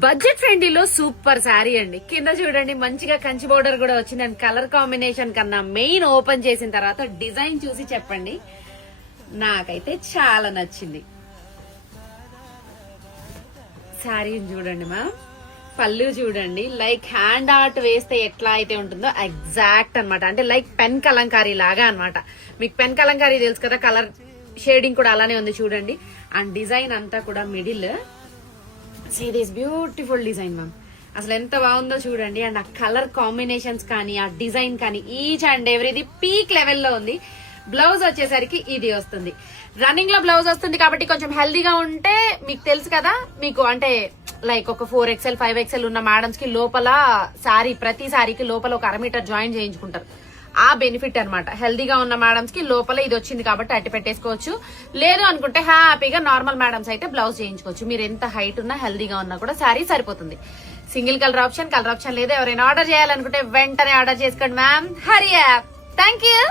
Budget ఫ్రెండ్లీలో super sari అండి. కింద చూడండి మంచిగా కంచి బోర్డర్ కూడా వచ్చింది. అండ్ కలర్ కాంబినేషన్ కన్నా మెయిన్ ఓపెన్ చేసిన తర్వాత డిజైన్ చూసి చెప్పండి. నాకైతే చాలా నచ్చింది. శారీని చూడండి మ్యామ్, పళ్ళు చూడండి, లైక్ హ్యాండ్ ఆర్ట్ వేస్తే ఎట్లా అయితే ఉంటుందో ఎగ్జాక్ట్ అన్నమాట. అంటే లైక్ పెన్ కలంకారీ లాగా అన్నమాట. మీకు పెన్ కలంకారీ తెలుసు కదా, కలర్ షేడింగ్ కూడా అలానే ఉంది చూడండి. అండ్ డిజైన్ అంతా కూడా middle see this beautiful design ma'am. అసలు ఎంత బాగుందో చూడండి. అండ్ ఆ కలర్ కాంబినేషన్స్ కానీ ఆ డిజైన్ కానీ ఈచ్ అండ్ ఎవ్రీది పీక్ లెవెల్లో ఉంది. బ్లౌజ్ వచ్చేసరికి ఇది వస్తుంది. రన్నింగ్ లో బ్లౌజ్ వస్తుంది కాబట్టి కొంచెం హెల్దీగా ఉంటే మీకు తెలుసు కదా, మీకు అంటే లైక్ ఒక 4XL 5XL ఉన్న మేడమ్స్ కి లోపల శారీ, ప్రతి శారీకి లోపల ఒక 1/2 మీటర్ జాయిన్ చేయించుకుంటారు. ఆ బెనిఫిట్ అన్నమాట. హెల్దీగా ఉన్న మేడమ్స్ కి లోపల ఇది వచ్చింది కాబట్టి అట్టి పెట్టేసుకోవచ్చు. లేదు అనుకుంటే హ్యాపీగా నార్మల్ మేడమ్స్ అయితే బ్లౌజ్ చేయించుకోవచ్చు. మీరు ఎంత హైట్ ఉన్నా హెల్దీగా ఉన్నా కూడా శారీ సరిపోతుంది. సింగిల్ కలర్ ఆప్షన్ లేదు. ఎవరైనా ఆర్డర్ చేయాలనుకుంటే వెంటనే ఆర్డర్ చేసుకోండి ma'am. Hari app. Thank you.